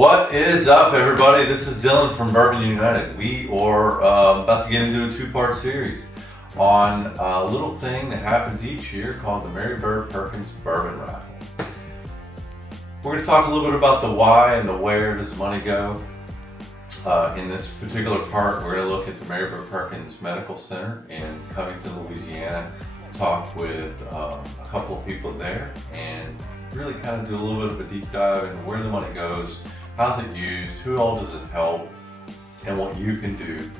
What is up, everybody? This is Dylan from Bourbon United. We are about to get into a two-part series on a little thing that happens each year called the Mary Bird Perkins Bourbon Raffle. We're going to talk a little bit about the why and the where does money go. In this particular part, we're going to look at the Mary Bird Perkins Medical Center in Covington, Louisiana, talk with a couple of people there, and really kind of do a little bit of a deep dive into where the money goes, how's it used, who all does it help, and what you can do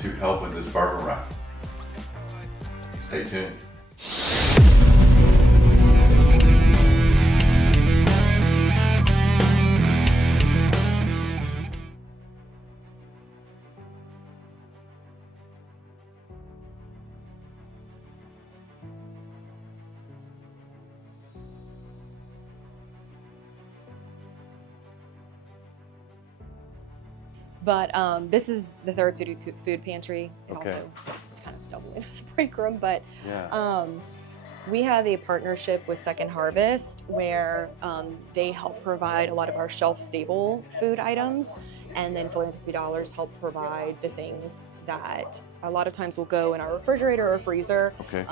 to help with this bourbon raffle. Stay tuned. But this is the Therapeutic Food Pantry. It Okay. also kind of doubling as a break room, but Yeah. we have a partnership with Second Harvest where they help provide a lot of our shelf-stable food items, and then philanthropy dollars help provide the things that a lot of times will go in our refrigerator or freezer. Okay.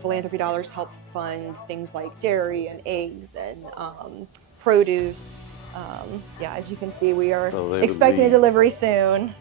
Philanthropy dollars help fund things like dairy and eggs and produce. Yeah, as you can see, we are expecting a delivery soon.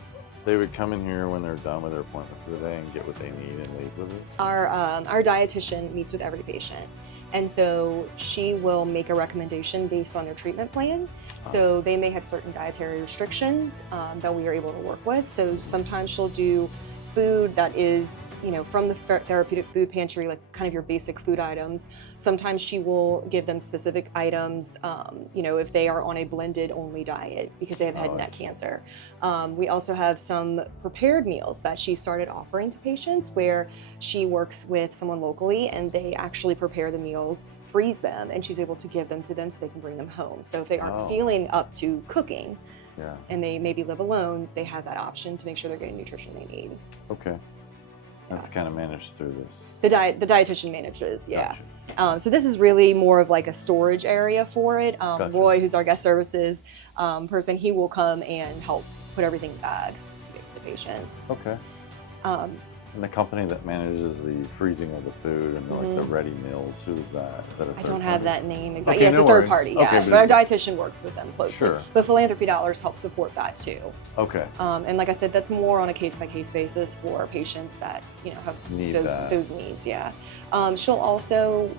They would come in here when they're done with their appointment for the day and get what they need and leave with it? Our dietitian meets with every patient, and so she will make a recommendation based on their treatment plan. So they may have certain dietary restrictions that we are able to work with. So sometimes she'll do food that is, from the Therapeutic Food Pantry, like kind of your basic food items. Sometimes she will give them specific items, if they are on a blended only diet because they have head and neck cancer. We also have some prepared meals that she started offering to patients where she works with someone locally and they actually prepare the meals, freeze them, and she's able to give them to them so they can bring them home. So if they aren't feeling up to cooking, and they maybe live alone, they have that option to make sure they're getting nutrition they need. Okay. That's kind of managed through this. The dietitian manages, So this is really more of like a storage area for it. Gotcha. Roy, who's our guest services person, he will come and help put everything in bags to get to the patients. Okay. And the company that manages the freezing of the food and like the ready meals, who's that? Is that a I third don't have party? that name exactly. Okay, Yeah, it's no a third worries. party, Okay, but our dietitian works with them closely. Sure. But philanthropy dollars help support that too. Okay. And like I said, that's more on a case-by-case basis for patients that have Need those needs. Yeah. She'll also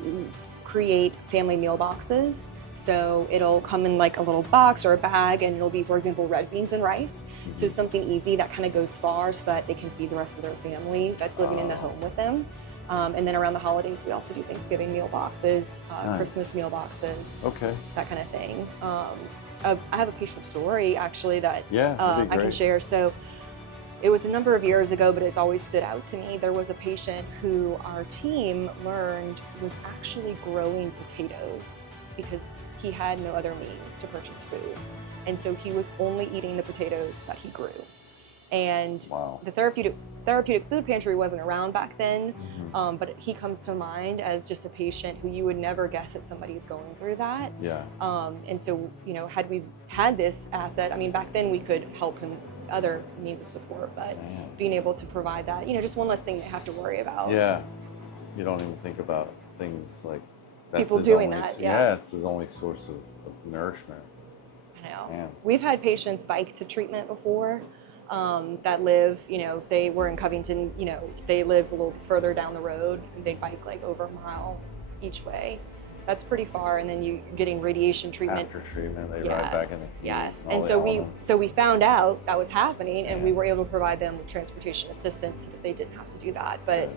create family meal boxes. So it'll come in like a little box or a bag, and it'll be, for example, red beans and rice. So something easy that kind of goes far so that they can feed the rest of their family that's living in the home with them. And then around the holidays, we also do Thanksgiving meal boxes, Christmas meal boxes, Okay. that kind of thing. I have a patient story actually that that'd be I can great. share. So it was a number of years ago, but it's always stood out to me. There was a patient who our team learned was actually growing potatoes because he had no other means to purchase food. And so he was only eating the potatoes that he grew. And the therapeutic food pantry wasn't around back then, but he comes to mind as just a patient who you would never guess that somebody's going through that. Yeah. And so, had we had this asset, back then we could help him with other means of support, but being able to provide that, just one less thing to have to worry about. Yeah. You don't even think about things like that's People his doing only, that, Yeah, it's his only source of nourishment. I know. Man. We've had patients bike to treatment before. That live, say we're in Covington, they live a little further down the road and they bike like over a mile each way. That's pretty far, and then you're getting radiation treatment. After treatment, they ride back in the heat. Yes, all and the so elements. we found out that was happening, and we were able to provide them with transportation assistance so that they didn't have to do that. But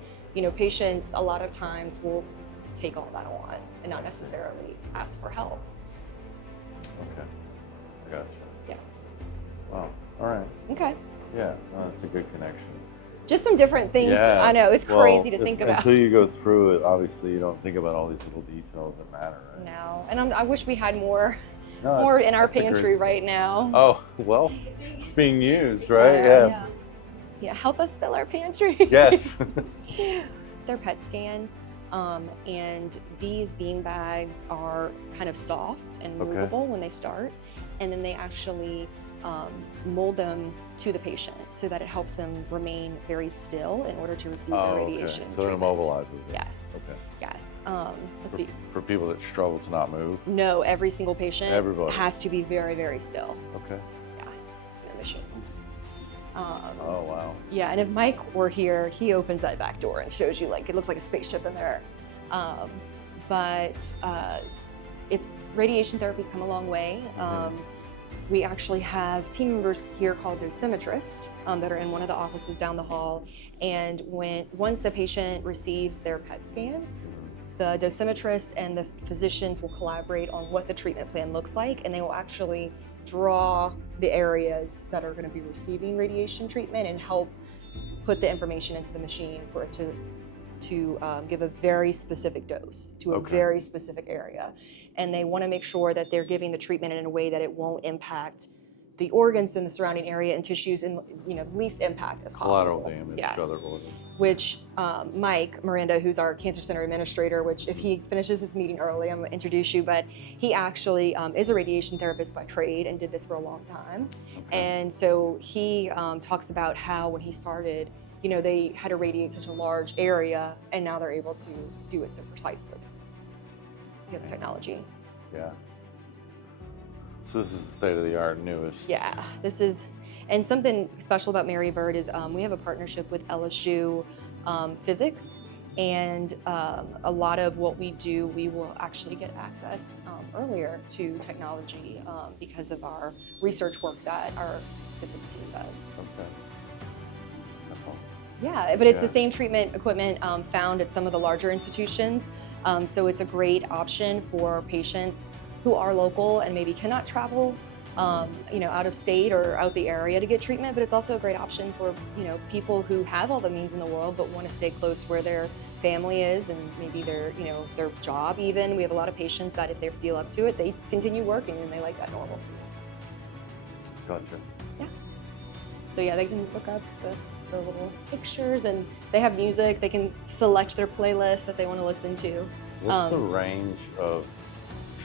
patients a lot of times will take all that on and not necessarily ask for help. Okay. I gotcha. Yeah. Wow. All right. Okay. Yeah, no, that's a good connection. Just some different things. Yeah. I know, it's crazy to think about. Until you go through it, obviously you don't think about all these little details that matter, right? No, and I wish we had more No, more in our that's a great- pantry right now. Oh, well, it's being used, right? Yeah, help us fill our pantry. Yes. They're PET scan, and these bean bags are kind of soft and movable when they start. and then they actually mold them to the patient so that it helps them remain very still in order to receive the radiation So it treatment. immobilizes them. Yes. Okay. Yes. Let's see. For people that struggle to not move? No, every single patient Everybody. has to be very, very still. Okay. Yeah. No machines. Oh, wow. Yeah, and if Mike were here, he opens that back door and shows you, like, it looks like a spaceship in there. It's radiation therapy's come a long way. We actually have team members here called dosimetrists that are in one of the offices down the hall. And once a patient receives their PET scan, the dosimetrist and the physicians will collaborate on what the treatment plan looks like, and they will actually draw the areas that are going to be receiving radiation treatment and help put the information into the machine for it to give a very specific dose to a very specific area. And they want to make sure that they're giving the treatment in a way that it won't impact the organs in the surrounding area and tissues in least impact as Collateral possible. damage Yes. to other organs. Which Mike Miranda, who's our cancer center administrator, which if he finishes this meeting early, I'm going to introduce you, but he actually is a radiation therapist by trade and did this for a long time. And so he talks about how when he started, they had to radiate such a large area, and now they're able to do it so precisely because of technology. Yeah. So this is the state-of-the-art, newest. Yeah, this is, and something special about Mary Bird is we have a partnership with LSU Physics, and a lot of what we do, we will actually get access earlier to technology because of our research work that our physics team does. Okay. Yeah, but it's the same treatment equipment found at some of the larger institutions. So it's a great option for patients who are local and maybe cannot travel, out of state or out the area to get treatment. But it's also a great option for people who have all the means in the world but want to stay close where their family is and maybe their job even. We have a lot of patients that if they feel up to it, they continue working and they like that normalcy. Gotcha. Yeah. So yeah, they can look up the little pictures, and they have music. They can select their playlist that they want to listen to. What's the range of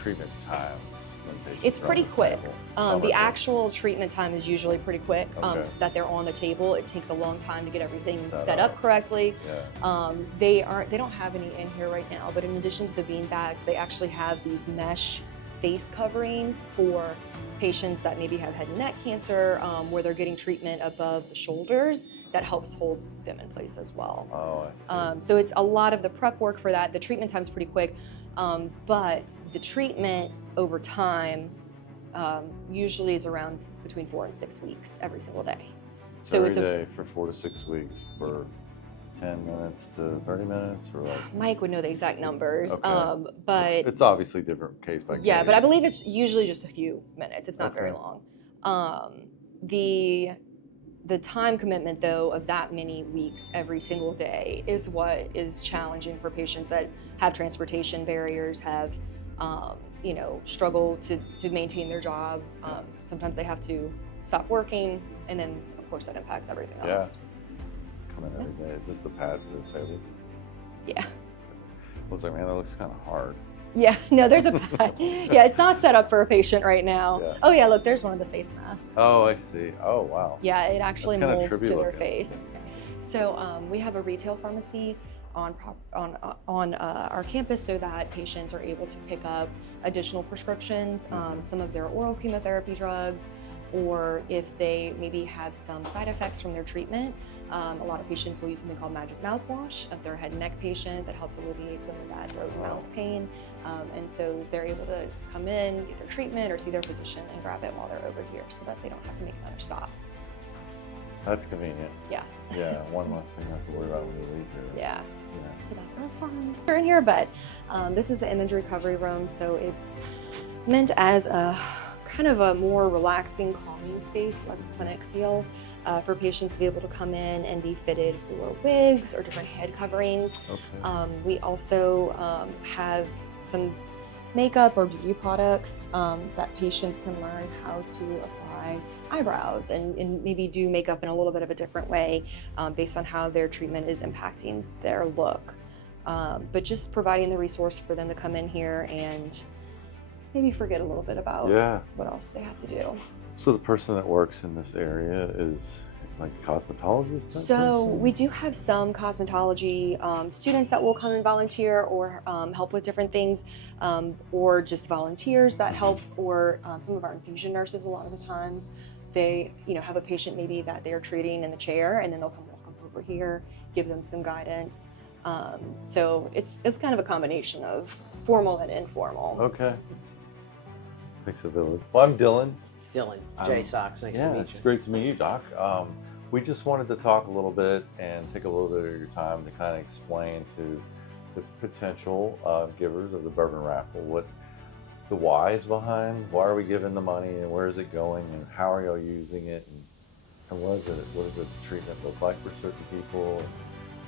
treatment times when patients It's are pretty on this quick. table? The actual treatment time is usually pretty quick. Okay. That they're on the table. It takes a long time to get everything set up. up correctly. Yeah. They don't have any in here right now, but in addition to the bean bags, they actually have these mesh face coverings for patients that maybe have head and neck cancer, where they're getting treatment above the shoulders. That helps hold them in place as well. Oh, I see. So it's a lot of the prep work for that. The treatment time is pretty quick, but the treatment over time usually is around between 4 and 6 weeks every single day. So every day for 4 to 6 weeks for 10 minutes to 30 minutes, or like? Mike would know the exact numbers, Okay. but it's obviously different case by case. yeah, but I believe it's usually just a few minutes. It's not very long. The time commitment, though, of that many weeks every single day is what is challenging for patients that have transportation barriers, have, struggle to maintain their job. Sometimes they have to stop working, and then, of course, that impacts everything else. Come in every day. Is this the pad for the table? Yeah. I was like, man, that looks kind of hard. Yeah, no, there's a pad. Yeah, it's not set up for a patient right now. Yeah. Oh, yeah, look, there's one of the face masks. Oh, I see. Oh, wow. Yeah, it actually That's kinda molds to trippy their looking. face. So we have a retail pharmacy on our campus so that patients are able to pick up additional prescriptions, some of their oral chemotherapy drugs, or if they maybe have some side effects from their treatment. A lot of patients will use something called magic mouthwash if they're a head and neck patient that helps alleviate some of that throat and mouth pain. And so they're able to come in, get their treatment, or see their physician and grab it while they're over here so that they don't have to make another stop. That's convenient. Yes. Yeah, one less thing you have to worry about when you leave here. Yeah. So that's our pharmacy. We're in here, but this is the image recovery room. So it's meant as a kind of a more relaxing, calming space, less clinic feel, for patients to be able to come in and be fitted for wigs or different head coverings. Okay. We also have some makeup or beauty products that patients can learn how to apply eyebrows and maybe do makeup in a little bit of a different way based on how their treatment is impacting their look. But just providing the resource for them to come in here and maybe forget a little bit about Yeah. what else they have to do. So the person that works in this area is like a cosmetologist? type So person? we do have some cosmetology students that will come and volunteer or help with different things, or just volunteers that help, or some of our infusion nurses. A lot of the times, they have a patient maybe that they are treating in the chair, and then they'll come walk them over here, give them some guidance. So it's kind of a combination of formal and informal. Okay. Takes a village. Well, I'm Dylan. Dylan, Jay Saux, nice to meet It's you. great to meet you, Doc. We just wanted to talk a little bit and take a little bit of your time to kind of explain to the potential givers of the Bourbon Raffle what the whys behind, why are we giving the money and where is it going and how are y'all using it and what does the treatment look like for certain people? And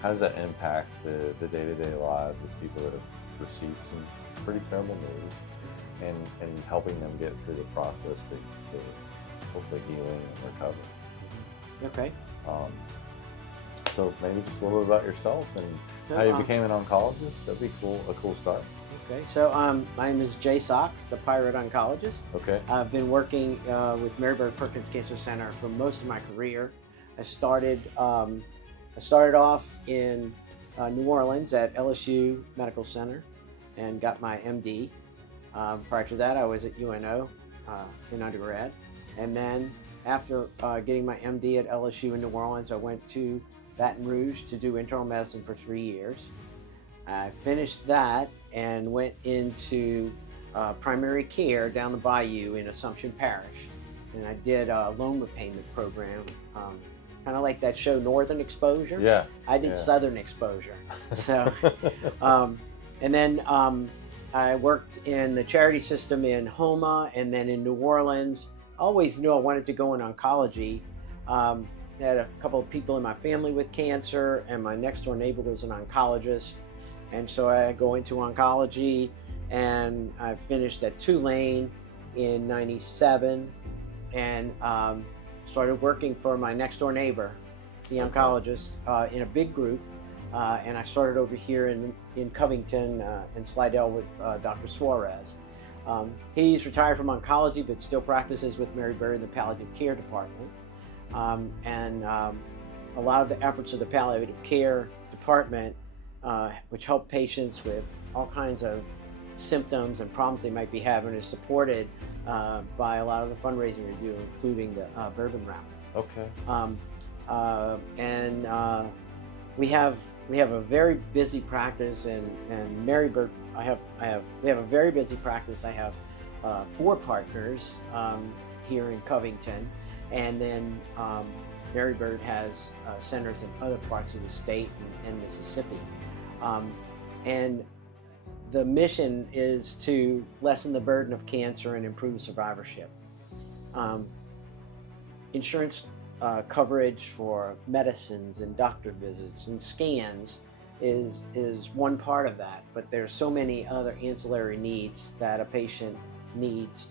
how does that impact the day-to-day lives of people that have received some pretty terrible news and helping them get through the process to hopefully healing and recovery? Okay. So maybe just a little bit about yourself and how you became an oncologist. That'd be cool. A cool start. Okay. So my name is Jay Saux, the pirate oncologist. Okay. I've been working with Mary Bird Perkins Cancer Center for most of my career. I started off in New Orleans at LSU Medical Center and got my MD. Prior to that, I was at UNO in undergrad, and then after getting my MD at LSU in New Orleans, I went to Baton Rouge to do internal medicine for 3 years. I finished that and went into primary care down the bayou in Assumption Parish. And I did a loan repayment program, kind of like that show Northern Exposure. Yeah. I did Southern Exposure. So, and then I worked in the charity system in Homa and then in New Orleans. Always knew I wanted to go in oncology. Had a couple of people in my family with cancer, and my next door neighbor was an oncologist. And so I go into oncology, and I finished at Tulane in '97 and started working for my next door neighbor, the oncologist, in a big group. And I started over here in Covington and Slidell with Dr. Suarez. He's retired from oncology, but still practices with Mary Bird in the palliative care department. And a lot of the efforts of the palliative care department, which help patients with all kinds of symptoms and problems they might be having, is supported by a lot of the fundraising we do, including the Bourbon Raffle. Okay. We have a very busy practice, and Mary Bird. We have a very busy practice. I have 4 partners here in Covington, and then Mary Bird has centers in other parts of the state and Mississippi. And the mission is to lessen the burden of cancer and improve survivorship. Insurance coverage for medicines and doctor visits and scans is one part of that, but there's so many other ancillary needs that a patient needs,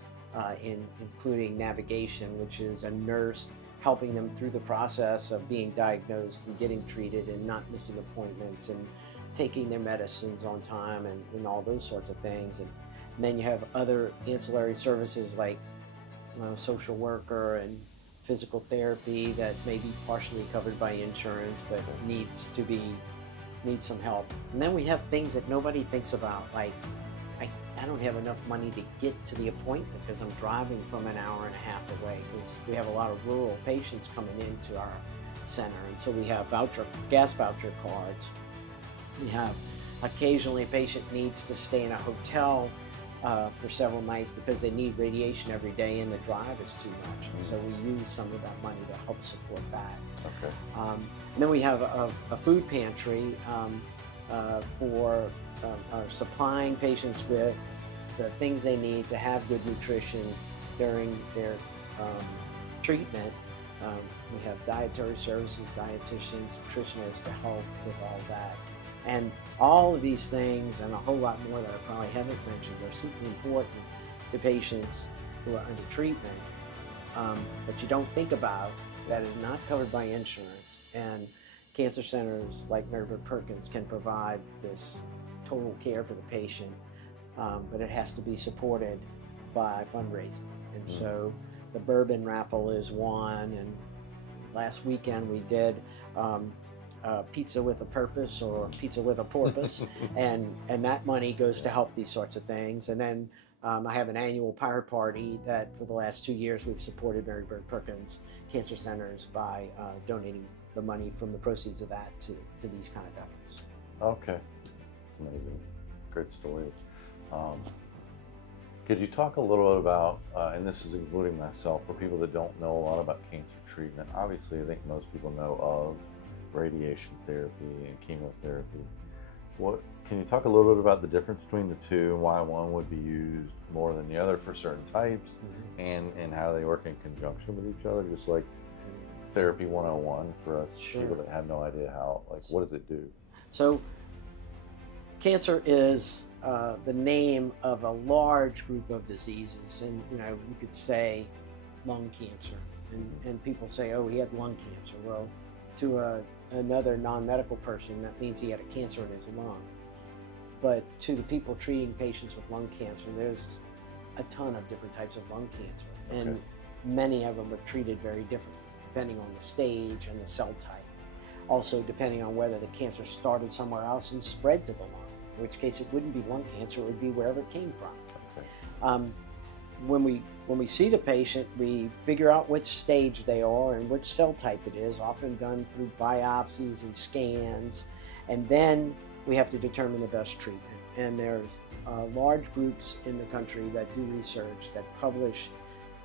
including navigation, which is a nurse helping them through the process of being diagnosed and getting treated and not missing appointments and taking their medicines on time and all those sorts of things. And then you have other ancillary services like social worker and physical therapy that may be partially covered by insurance but needs some help. And then we have things that nobody thinks about, like I don't have enough money to get to the appointment because I'm driving from an hour and a half away, because we have a lot of rural patients coming into our center. And so we have gas voucher cards. We have occasionally a patient needs to stay in a hotel for several nights because they need radiation every day and the drive is too much. And so we use some of that money to help support that. Okay. And then we have a food pantry for supplying patients with the things they need to have good nutrition during their treatment. We have dietary services, dietitians, nutritionists to help with all that. And all of these things and a whole lot more that I probably haven't mentioned are super important to patients who are under treatment, but you don't think about that is not covered by insurance. And cancer centers like Mary Bird Perkins can provide this total care for the patient, but it has to be supported by fundraising. And so the Bourbon Raffle is one, and last weekend we did Pizza with a Purpose, or Pizza with a Porpoise, and that money goes to help these sorts of things. And then I have an annual Pirate Party that for the last 2 years we've supported Mary Bird Perkins Cancer Centers by donating the money from the proceeds of that to these kind of efforts. Okay, it's amazing, great story. Could you talk a little bit about, and this is including myself, for people that don't know a lot about cancer treatment? Obviously, I think most people know of radiation therapy and chemotherapy. Can you talk a little bit about the difference between the two, and why one would be used more than the other for certain types, and how they work in conjunction with each other, just like therapy 101 for us people that have no idea how, like, what does it do? So cancer is the name of a large group of diseases, and you could say lung cancer, and people say, oh, he had lung cancer. Well, to another non-medical person, that means he had a cancer in his lung. But to the people treating patients with lung cancer, there's a ton of different types of lung cancer, and many of them are treated very differently depending on the stage and the cell type. Also depending on whether the cancer started somewhere else and spread to the lung, in which case it wouldn't be lung cancer, it would be wherever it came from. When we see the patient, we figure out what stage they are and what cell type it is, often done through biopsies and scans, and then we have to determine the best treatment. And there's large groups in the country that do research, that publish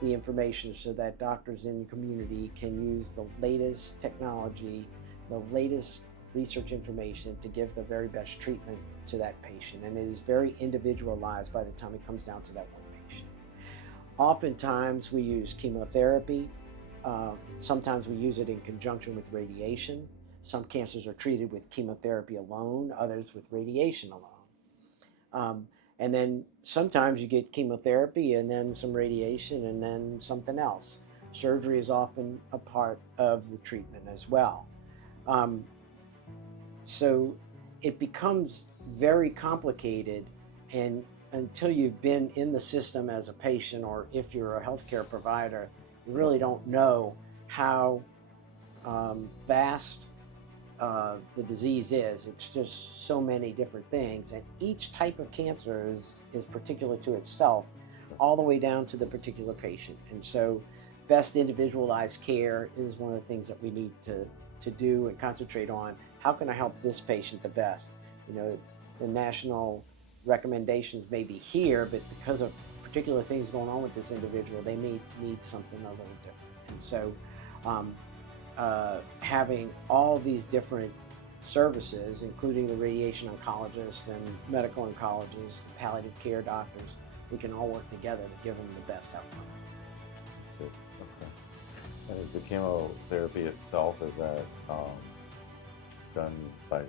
the information so that doctors in the community can use the latest technology, the latest research information to give the very best treatment to that patient. And it is very individualized by the time it comes down to that one patient. Oftentimes we use chemotherapy. Sometimes we use it in conjunction with radiation. Some cancers are treated with chemotherapy alone, others with radiation alone. And then sometimes you get chemotherapy and then some radiation and then something else. Surgery is often a part of the treatment as well. So it becomes very complicated, and until you've been in the system as a patient, or if you're a healthcare provider, you really don't know how vast the disease is. It's just so many different things, and each type of cancer is particular to itself, all the way down to the particular patient. And so best individualized care is one of the things that we need to do and concentrate on. How can I help this patient the best? The national recommendations may be here, but because of particular things going on with this individual, they may need something a little different. And so having all these different services, including the radiation oncologist and medical oncologists, the palliative care doctors, we can all work together to give them the best outcome. Okay. And is the chemotherapy itself, is that done by, is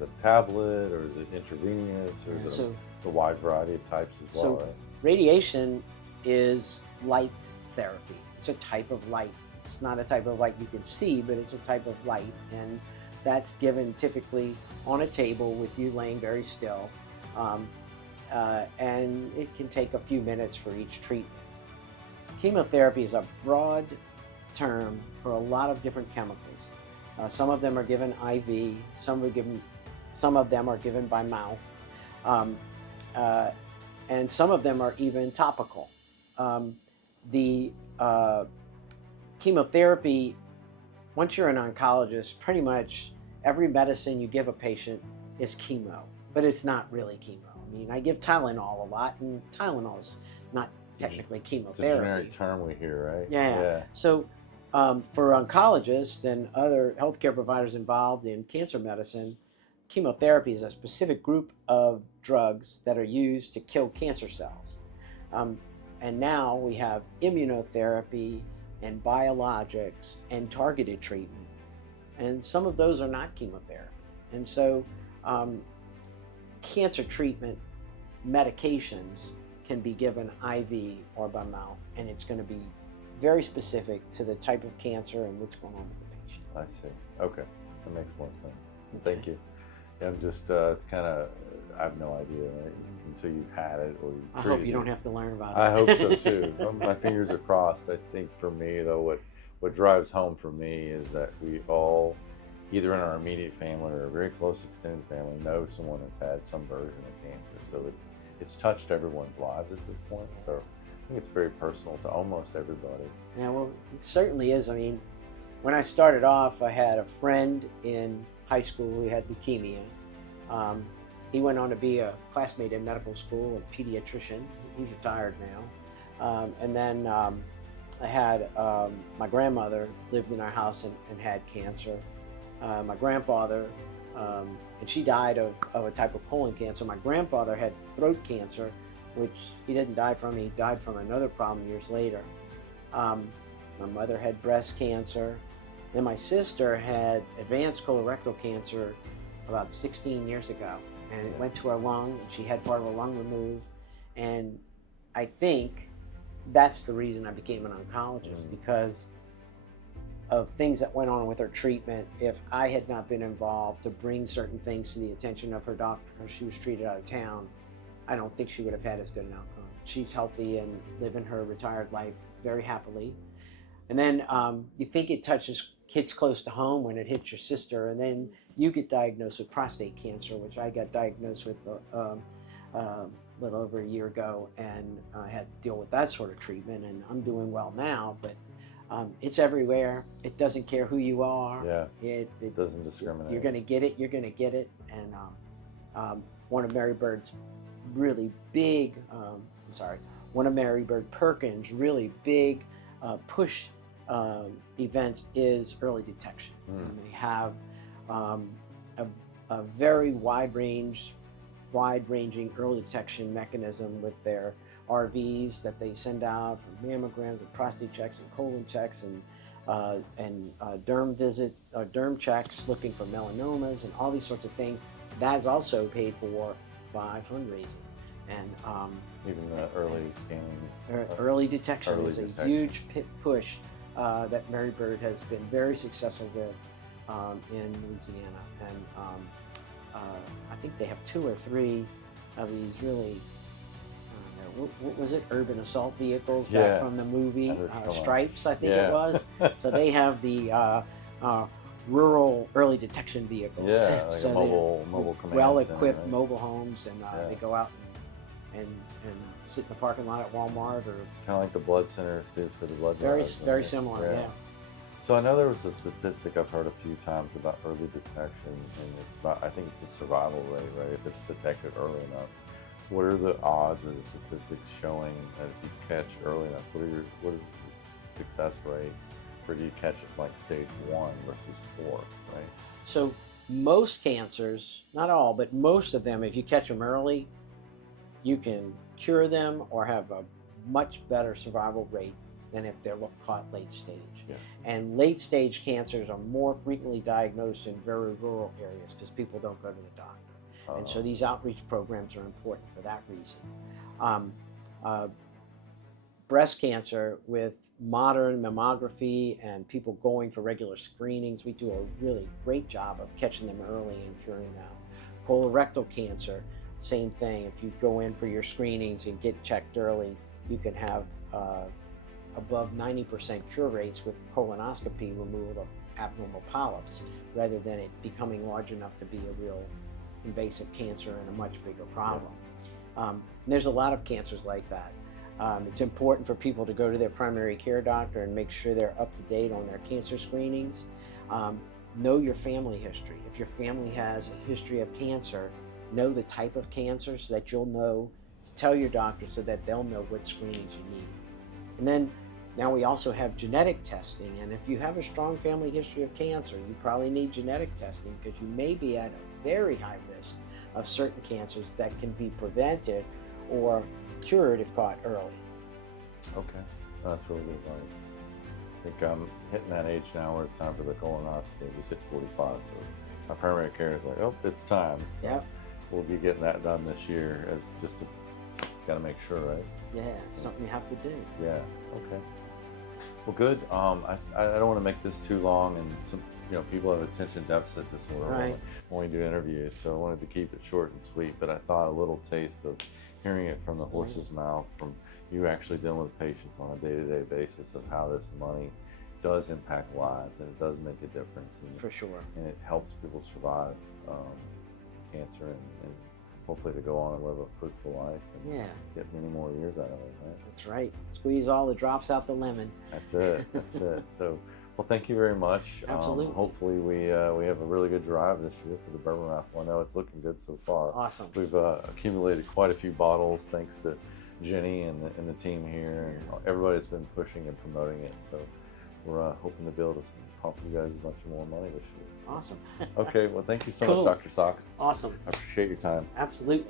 it a tablet, or is it intravenous, or is it a wide variety of types as well? So radiation is light therapy. It's a type of light. It's not a type of light you can see, but it's a type of light, and that's given typically on a table with you laying very still, and it can take a few minutes for each treatment. Chemotherapy is a broad term for a lot of different chemicals. Some of them are given IV, some of them are given by mouth, and some of them are even topical. The chemotherapy, once you're an oncologist, pretty much every medicine you give a patient is chemo, but it's not really chemo. I mean, I give Tylenol a lot, and Tylenol is not technically chemotherapy. It's a generic term we hear, right? Yeah. So for oncologists and other healthcare providers involved in cancer medicine, chemotherapy is a specific group of drugs that are used to kill cancer cells. And now we have immunotherapy and biologics and targeted treatment. And some of those are not chemotherapy. And so cancer treatment medications can be given IV or by mouth, and it's going to be very specific to the type of cancer and what's going on with the patient. I see. Okay, that makes more sense. Thank you. I'm just, it's kind of, I have no idea, right? Until you've had it or I hope you don't have to learn about it. I hope so too. My fingers are crossed. I think for me though, what drives home for me is that we all, either in our immediate family or a very close extended family, know someone that's had some version of cancer. So it's touched everyone's lives at this point. So I think it's very personal to almost everybody. Yeah, well, it certainly is. I mean, when I started off, I had a friend in high school who had leukemia. He went on to be a classmate in medical school, a pediatrician. He's retired now. And then I had my grandmother lived in our house and had cancer. My grandfather, and she died of a type of colon cancer. My grandfather had throat cancer, which he didn't die from. He died from another problem years later. My mother had breast cancer. Then my sister had advanced colorectal cancer about 16 years ago. And it went to her lung, and she had part of her lung removed. And I think that's the reason I became an oncologist, because of things that went on with her treatment. If I had not been involved to bring certain things to the attention of her doctor, she was treated out of town, I don't think she would have had as good an outcome. She's healthy and living her retired life very happily. And then you think it touches kids close to home when it hits your sister, and then you get diagnosed with prostate cancer, which I got diagnosed with a little over a year ago, and I had to deal with that sort of treatment, and I'm doing well now, but it's everywhere. It doesn't care who you are. Yeah, it doesn't discriminate. You're gonna get it, you're gonna get it. And one of Mary Bird's really big, one of Mary Bird Perkins' really big push events is early detection. And they have a very wide-ranging early detection mechanism with their RVs that they send out for mammograms and prostate checks and colon checks and derm visits, derm checks looking for melanomas and all these sorts of things. That is also paid for by fundraising. And even the early scanning. Early detection is detection. a huge push that Mary Bird has been very successful with in Louisiana. And I think they have 2 or 3 of these really, what was it, urban assault vehicles back from the movie Stripes, I think it was. So they have the rural early detection vehicles. Yeah, like so a mobile command well-equipped center, right? mobile homes, and they go out and sit in the parking lot at Walmart, or Kind of like the blood centers do for the blood very drives, very right? similar. Yeah. So I know there was a statistic I've heard a few times about early detection, and it's about, I think it's a survival rate, right? If it's detected early enough. What are the odds or the statistics showing that if you catch early enough, what is the success rate, or do you catch it like stage 1 versus 4, right? So most cancers, not all, but most of them, if you catch them early, you can cure them or have a much better survival rate than if they're caught late stage. Yeah. And late stage cancers are more frequently diagnosed in very rural areas because people don't go to the doctor. And so these outreach programs are important for that reason. Breast cancer, with modern mammography and people going for regular screenings, we do a really great job of catching them early and curing them. Colorectal cancer, same thing. If you go in for your screenings and get checked early, you can have above 90% cure rates with colonoscopy removal of abnormal polyps, rather than it becoming large enough to be a real invasive cancer and a much bigger problem. There's a lot of cancers like that. It's important for people to go to their primary care doctor and make sure they're up to date on their cancer screenings. Know your family history. If your family has a history of cancer, know the type of cancer so that you'll know to tell your doctor so that they'll know what screenings you need. And then now we also have genetic testing, and if you have a strong family history of cancer, you probably need genetic testing because you may be at a very high risk of certain cancers that can be prevented or cured if caught early. Okay, that's really good advice. I think I'm hitting that age now where it's time for the colonoscopy. I just hit 45, so my primary care is like, oh, it's time. So Yep. we'll be getting that done this year. Just got to make sure, right? Yeah, something you have to do. Yeah. Okay. Well, good. I don't want to make this too long, and some people have attention deficit disorder Right. when we do interviews, so I wanted to keep it short and sweet, but I thought a little taste of hearing it from the horse's mouth, from you actually dealing with patients on a day-to-day basis, of how this money does impact lives, and it does make a difference, For sure. and it helps people survive cancer, and hopefully to go on and live a fruitful life and Yeah, get many more years out of it, right? that's right. Squeeze all the drops out the lemon. That's it. That's it. So, well, thank you very much. Absolutely. Hopefully, we have a really good drive this year for the Bourbon Raffle. I know it's looking good so far. Awesome. We've accumulated quite a few bottles thanks to Jenny and the team here, and everybody that's been pushing and promoting it. So, we're hoping to be able to pump you guys a bunch more money this year. Awesome. Okay. Well, thank you so Cool. much, Dr. Saux. Awesome. I appreciate your time. Absolutely.